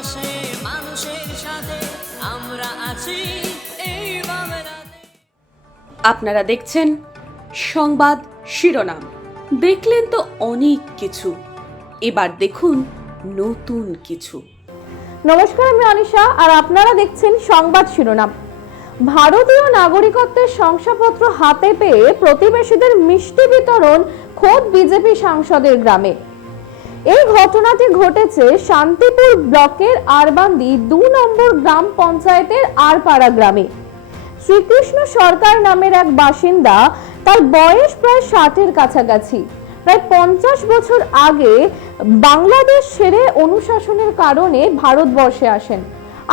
পাশে মানুষের সাথে আমরা আছি এই বাংলাতে। আপনারা দেখছেন সংবাদ শিরোনাম। দেখলেন তো অনেক কিছু, এবার দেখুন নতুন কিছু। নমস্কার, আমি অনিশা আর আপনারা দেখছেন সংবাদ শিরোনাম। ভারতীয় নাগরিকত্বের শংসাপত্র হাতে পেয়ে প্রতিবেশীদের মিষ্টি বিতরণ খোদ বিজেপি সাংসদের গ্রামে। এই ঘটনাটি ঘটেছে শান্তিপুর ব্লকের আরবান্দি ২ নম্বর গ্রাম পঞ্চায়েতের আরপাড়া গ্রামে। শ্রীকৃষ্ণ সরকার নামের এক বাসিন্দা, তার বয়স প্রায় ৬০-এর কাছাকাছি। প্রায় ৫০ বছর আগে বাংলাদেশ ছেড়ে অনুশাসনের কারণে ভারতবর্ষে আসেন,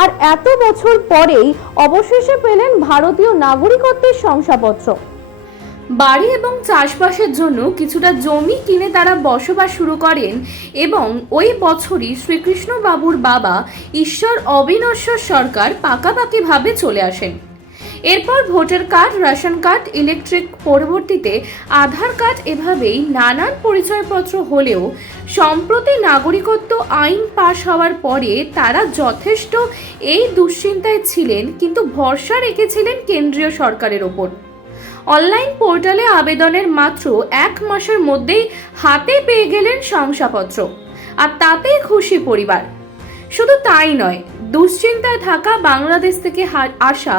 আর এত বছর পরেই অবশেষে পেলেন ভারতীয় নাগরিকত্বের শংসাপত্র। বাড়ি এবং চাষবাসের জন্য কিছুটা জমি কিনে তারা বসবাস শুরু করেন এবং ওই বছরই শ্রীকৃষ্ণ বাবুর বাবা ঈশ্বর অবিনশ্বর সরকার পাকাপাকিভাবে চলে আসেন। এরপর voter card, ration card, electric, পরবর্তীতে আধার কার্ড, এভাবেই নানান পরিচয়পত্র হলেও সম্প্রতি নাগরিকত্ব আইন পাশ হওয়ার পরে তারা যথেষ্ট এই দুশ্চিন্তায় ছিলেন, কিন্তু ভরসা রেখেছিলেন কেন্দ্রীয় সরকারের ওপর। অনলাইন পোর্টালে আবেদনের মাত্র ১ মাসের মধ্যেই হাতে পেয়ে গেলেন শংসাপত্র, আর তাতেই খুশি পরিবার। শুধু তাই নয়, দুশ্চিন্তায় থাকা বাংলাদেশ থেকে আসা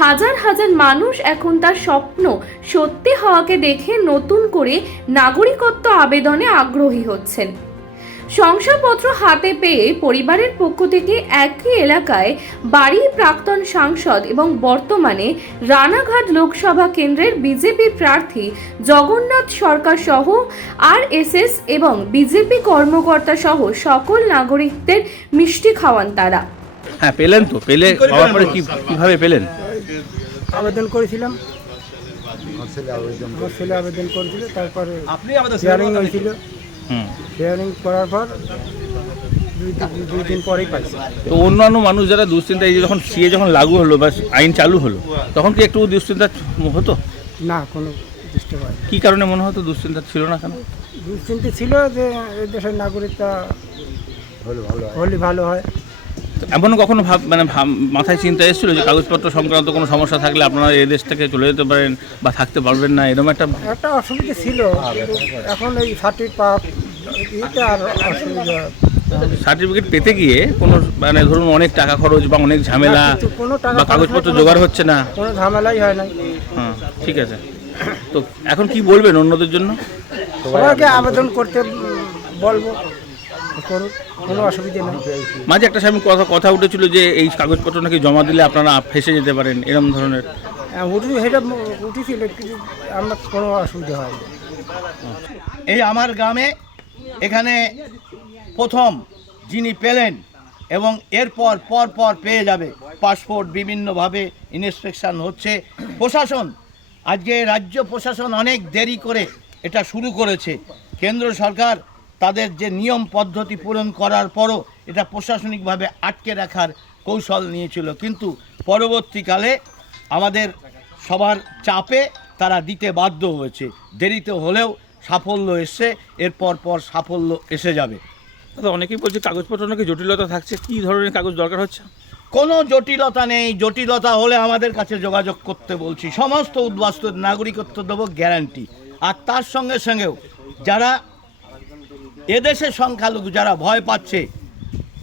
হাজার হাজার মানুষ এখন তার স্বপ্ন সত্যি হওয়াকে দেখে নতুন করে নাগরিকত্ব আবেদনে আগ্রহী হচ্ছেন। শংসাপত্র হাতে পেয়ে পরিবারের পক্ষ থেকে একই এলাকায় বাড়ির প্রাক্তন সাংসদ এবং বর্তমানে রানাঘাট লোকসভা কেন্দ্রের বিজেপি প্রার্থী জগন্নাথ সরকার সহ আরএসএস এবং বিজেপি কর্মকর্তা সহ সকল নাগরিকদের মিষ্টি খাওয়ান তারা। হ্যাঁ, পেলেন তো? পেলে পাওয়ার পরে কিভাবে পেলেন? আবেদন করেছিলাম, আমার ছেলে আবেদন করেছিল, তারপরে হিয়ারিং হয়েছিল। হিয়ারিং করার পর দুই দিন পরেই পাইছি। তো অন্যান্য মানুষ যারা দুশ্চিন্তা, এই যে যখন সিএ যখন লাগু হলো বা আইন চালু হলো, তখন কি একটু দুশ্চিন্তা হতো? না, কোনো ডিস্টার্ব হয়। কী কারণে মনে হতো দুশ্চিন্তা ছিল না কেন? দুশ্চিন্তা ছিল যে এই দেশের নাগরিকতা হলে ভালো হয়। এমন কখনো মাথায় চিন্তা এসেছিল যে কাগজপত্র সংক্রান্ত কোনো সমস্যা থাকলে আপনারা এই দেশ থেকে চলে যেতে পারেন বা থাকতে পারবেন না, এরকম একটা অসুবিধা ছিল? এখন এই সার্টিফিকেট আর অসুবিধা। সার্টিফিকেট পেতে গিয়ে কোনো ধরুন অনেক টাকা খরচ বা অনেক ঝামেলা বা কাগজপত্র জোগাড় হচ্ছে না? কোনো ঝামেলাই হয় না। হ্যাঁ, ঠিক আছে। তো এখন কি বলবেন অন্যদের জন্য? সবাইকে আবেদন করতে বলবো, কোনো অসুবিধা নেই। মাঝে একটা সময় কথা উঠেছিল যে এই কাগজপত্র নাকি জমা দিলে আপনারা ফেসে যেতে পারেন, এরকম ধরনের। সেটা উঠেছিল, কিন্তু আমার কোনো অসুবিধা হয় না। এই আমার গ্রামে এখানে প্রথম যিনি পেলেন এবং এরপর পর পেয়ে যাবে পাসপোর্ট, বিভিন্নভাবে ইন্সপেকশন হচ্ছে। প্রশাসন, আজকে রাজ্য প্রশাসন অনেক দেরি করে এটা শুরু করেছে। কেন্দ্র সরকার তাদের যে নিয়ম পদ্ধতি পূরণ করার পরও এটা প্রশাসনিকভাবে আটকে রাখার কৌশল নিয়েছিল, কিন্তু পরবর্তীকালে আমাদের সবার চাপে তারা দিতে বাধ্য হয়েছে। দেরিতে হলেও সাফল্য এসছে, এরপর সাফল্য এসে যাবে। অনেকেই বলছে কাগজপত্র নাকি জটিলতা থাকছে, কী ধরনের কাগজ দরকার হচ্ছে? কোনো জটিলতা নেই। জটিলতা হলে আমাদের কাছে যোগাযোগ করতে বলছি। সমস্ত উদ্বাস্তু নাগরিকত্ব দেবো, গ্যারান্টি। আর তার সঙ্গেও যারা এদেশে সংখ্যালঘু যারা ভয় পাচ্ছে,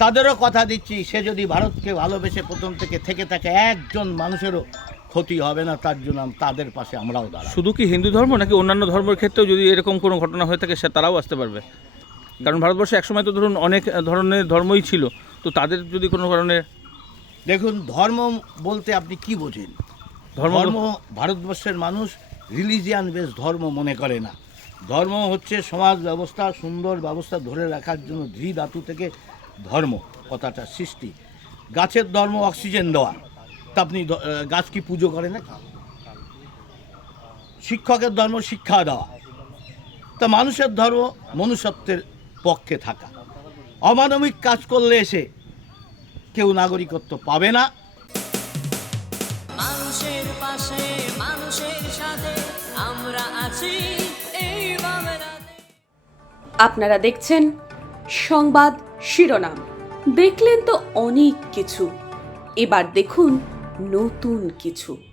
তাদেরও কথা দিচ্ছি, সে যদি ভারতকে ভালোবেসে প্রথম থেকে থাকে, একজন মানুষেরও ক্ষতি হবে না। তার জন্য তাদের পাশে আমরাও দাঁড়াবো। শুধু কি হিন্দু ধর্ম নাকি অন্যান্য ধর্মের ক্ষেত্রেও যদি এরকম কোনো ঘটনা হয়ে থাকে তারাও আসতে পারবে? কারণ ভারতবর্ষে একসময় তো ধরুন অনেক ধরনের ধর্মই ছিল, তো তাদের যদি কোনো কারণে। দেখুন, ধর্ম বলতে আপনি কি বোঝেন? ধর্ম ভারতবর্ষের মানুষ রিলিজিয়ান বেস ধর্ম মনে করে না। ধর্ম হচ্ছে সমাজ ব্যবস্থা, সুন্দর ব্যবস্থা ধরে রাখার জন্য ধী ধাতু থেকে ধর্ম কথাটা সৃষ্টি। গাছের ধর্ম অক্সিজেন দেওয়া, তা আপনি গাছ কি পুজো করে না? শিক্ষকের ধর্ম শিক্ষা দেওয়া, তা মানুষের ধর্ম মনুষ্যত্বের পক্ষে থাকা। অমানবিক কাজ করলে এসে কেউ নাগরিকত্ব পাবে না। মানুষের পাশে মানুষের সাথে আমরা আছি এই বাংলাতে। আপনারা দেখছেন সংবাদ শিরোনাম। দেখলেন তো অনেক কিছু, এবার দেখুন নতুন কিছু।